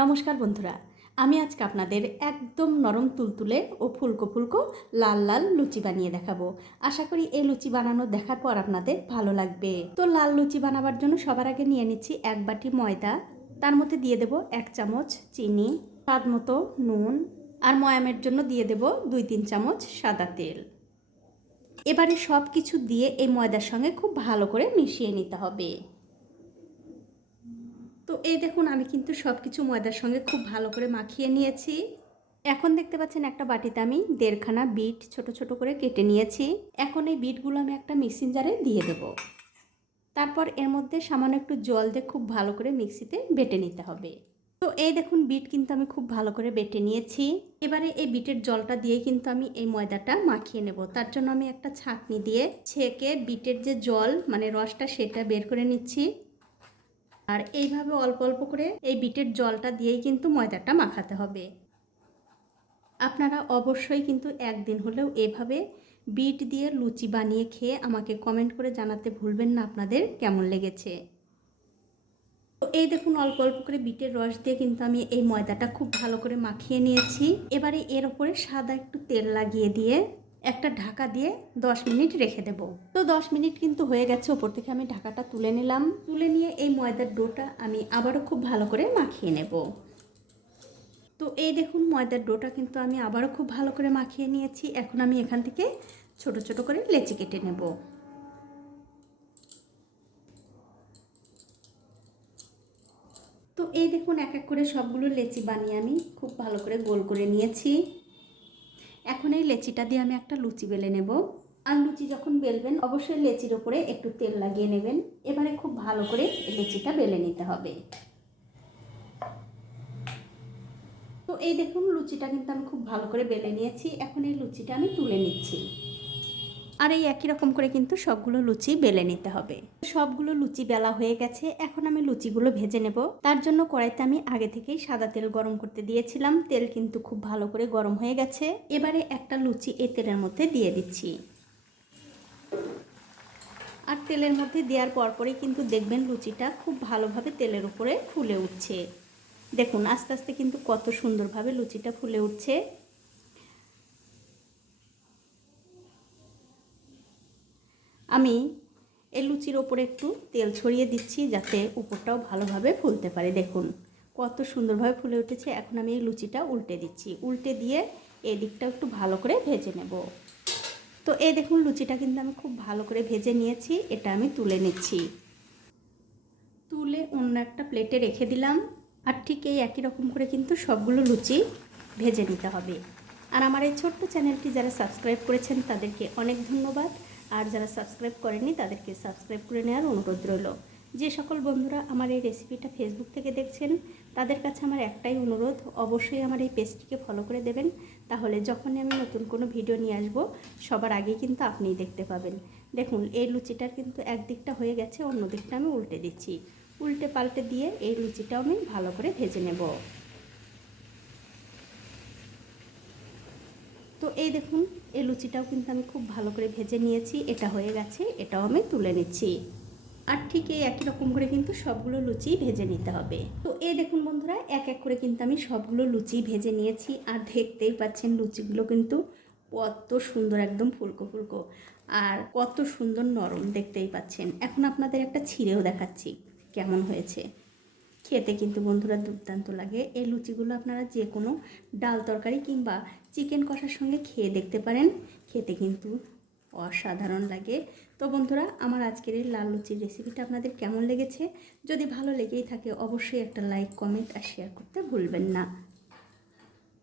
নমস্কার বন্ধুরা, আমি আজকে আপনাদের একদম নরম তুলতুলে ও ফুলকো ফুলকো লাল লাল লুচি বানিয়ে দেখাবো। আশা করি এই লুচি বানানো দেখার পর আপনাদের ভালো লাগবে। তো লাল লুচি বানাবার জন্য সবার আগে নিয়ে নিচ্ছি 1 বাটি ময়দা, তার মধ্যে দিয়ে দেব 1 চামচ চিনি, স্বাদ মতো নুন, আর ময়ামের জন্য দিয়ে দেব 2-3 চামচ সাদা তেল। এবারে সব কিছু দিয়ে এই ময়দার সঙ্গে খুব ভালো করে মিশিয়ে নিতে হবে। তো এই দেখুন, আমি কিন্তু সব কিছু ময়দার সঙ্গে খুব ভালো করে মাখিয়ে নিয়েছি। এখন দেখতে পাচ্ছেন একটা বাটিতে আমি 1.5 খানা বিট ছোট ছোট করে কেটে নিয়েছি। এখন এই বিটগুলো আমি একটা মিক্সিং জারে দিয়ে দেব। তারপর এর মধ্যে সামান্য একটু জল দিয়ে খুব ভালো করে মিক্সিতে বেটে নিতে হবে। তো এই দেখুন, বিট কিন্তু আমি খুব ভালো করে বেটে নিয়েছি। এবারে এই বিটের জলটা দিয়ে কিন্তু আমি এই ময়দাটা মাখিয়ে নেব। তার জন্য আমি একটা ছাঁকনি দিয়ে ছেঁকে বিটের যে জল মানে রসটা সেটা বের করে নিচ্ছি। আর এইভাবে অল্প অল্প করে এই বিটের জলটা দিয়েই কিন্তু ময়দাটা মাখাতে হবে। আপনারা অবশ্যই কিন্তু একদিন হলেও এভাবে বিট দিয়ে লুচি বানিয়ে খেয়ে আমাকে কমেন্ট করে জানাতে ভুলবেন না আপনাদের কেমন লেগেছে। তো এই দেখুন, অল্প অল্প করে বিটের রস দিয়ে কিন্তু আমি এই ময়দাটা খুব ভালো করে মাখিয়ে নিয়েছি। এবারে এর ওপরে সাদা একটু তেল লাগিয়ে দিয়ে একটা ঢাকা দিয়ে 10 মিনিট রেখে দেব। তো 10 মিনিট কিন্তু হয়ে গেছে, ওপর থেকে আমি ঢাকাটা তুলে নিলাম। তুলে নিয়ে এই ময়দার ডোটা আমি আবারও খুব ভালো করে মাখিয়ে নেব। তো এই দেখুন, ময়দার ডোটা কিন্তু আমি আবারও খুব ভালো করে মাখিয়ে নিয়েছি। এখন আমি এখান থেকে ছোট ছোট করে লেচি কেটে নেব। তো এই দেখুন, এক এক করে সবগুলো লেচি বানিয়ে আমি খুব ভালো করে গোল করে নিয়েছি। এখন এই লেচিটা দিয়ে আমি একটা লুচি বেলে নেব। আর লুচি যখন বেলবেন অবশ্যই লেচির ওপরে একটু তেল লাগিয়ে নেবেন। এবারে খুব ভালো করে লেচিটা বেলে নিতে হবে। তো এই দেখুন, লুচিটা কিন্তু আমি খুব ভালো করে বেলে নিয়েছি। এখন এই লুচিটা আমি তুলে নিচ্ছি। আর এই একই রকম করে কিন্তু সবগুলো লুচি বেলে নিতে হবে। সবগুলো লুচি বেলা হয়ে গেছে, এখন আমি লুচিগুলো ভেজে নেব। তার জন্য কড়াইতে আমি আগে থেকেই সাদা তেল গরম করতে দিয়েছিলাম। তেল কিন্তু খুব ভালো করে গরম হয়ে গেছে। এবারে একটা লুচি এই তেলের মধ্যে দিয়ে দিচ্ছি। আর তেলের মধ্যে দেওয়ার পরপরই কিন্তু দেখবেন লুচিটা খুব ভালোভাবে তেলের উপরে ফুলে উঠছে। দেখুন আস্তে আস্তে কিন্তু কত সুন্দরভাবে লুচিটা ফুলে উঠছে। আমি এই লুচির ওপরে একটু তেল ছড়িয়ে দিচ্ছি যাতে উপরটাও ভালোভাবে ফুলতে পারে। দেখুন কত সুন্দরভাবে ফুলে উঠেছে। এখন আমি এই লুচিটা উল্টে দিচ্ছি। উল্টে দিয়ে এই দিকটাও একটু ভালো করে ভেজে নেব। তো এই দেখুন, লুচিটা কিন্তু আমি খুব ভালো করে ভেজে নিয়েছি। এটা আমি তুলে নিচ্ছি। তুলে অন্য একটা প্লেটে রেখে দিলাম। আর ঠিক এই একই রকম করে কিন্তু সবগুলো লুচি ভেজে নিতে হবে। আর আমার এই ছোট্ট চ্যানেলটি যারা সাবস্ক্রাইব করেছেন তাদেরকে অনেক ধন্যবাদ। আর যারা সাবস্ক্রাইব করেনি তাদেরকে সাবস্ক্রাইব করে নেওয়ার অনুরোধ রইল। যে সকল বন্ধুরা আমার এই রেসিপিটা ফেসবুক থেকে দেখছেন তাদের কাছে আমার একটাই অনুরোধ, অবশ্যই আমার এই পেজটিকে ফলো করে দেবেন। তাহলে যখনই আমি নতুন কোনো ভিডিও নিয়ে আসব সবার আগে কিন্তু আপনিই দেখতে পাবেন। দেখুন এই লুচিটার কিন্তু একদিকটা হয়ে গেছে, অন্য দিকটা আমি উল্টে দিচ্ছি। উল্টে পাল্টে দিয়ে এই লুচিটাও আমি ভালো করে ভেজে নেব। তো এই দেখুন, এই লুচিটাও কিন্তু আমি খুব ভালো করে ভেজে নিয়েছি। এটা হয়ে গেছে, এটাও আমি তুলে নিচ্ছি। আর ঠিক এই একই রকম করে কিন্তু সবগুলো লুচি ভেজে নিতে হবে। তো এই দেখুন বন্ধুরা, এক এক করে কিন্তু আমি সবগুলো লুচি ভেজে নিয়েছি। আর দেখতেই পাচ্ছেন লুচিগুলো কিন্তু কত সুন্দর, একদম ফুলকো ফুলকো আর কত সুন্দর নরম, দেখতেই পাচ্ছেন। এখন আপনাদের একটা ছিঁড়েও দেখাচ্ছি কেমন হয়েছে। খেতে কিন্তু বন্ধুরা দুর্দান্ত লাগে। এই লুচিগুলো আপনারা যে কোনো ডাল তরকারি কিংবা চিকেন কষার সঙ্গে খেয়ে দেখতে পারেন, খেতে কিন্তু অসাধারণ লাগে। তো বন্ধুরা, আমার আজকের এই লাল লুচির রেসিপিটা আপনাদের কেমন লেগেছে? যদি ভালো লেগেই থাকে অবশ্যই একটা লাইক, কমেন্ট আর শেয়ার করতে ভুলবেন না।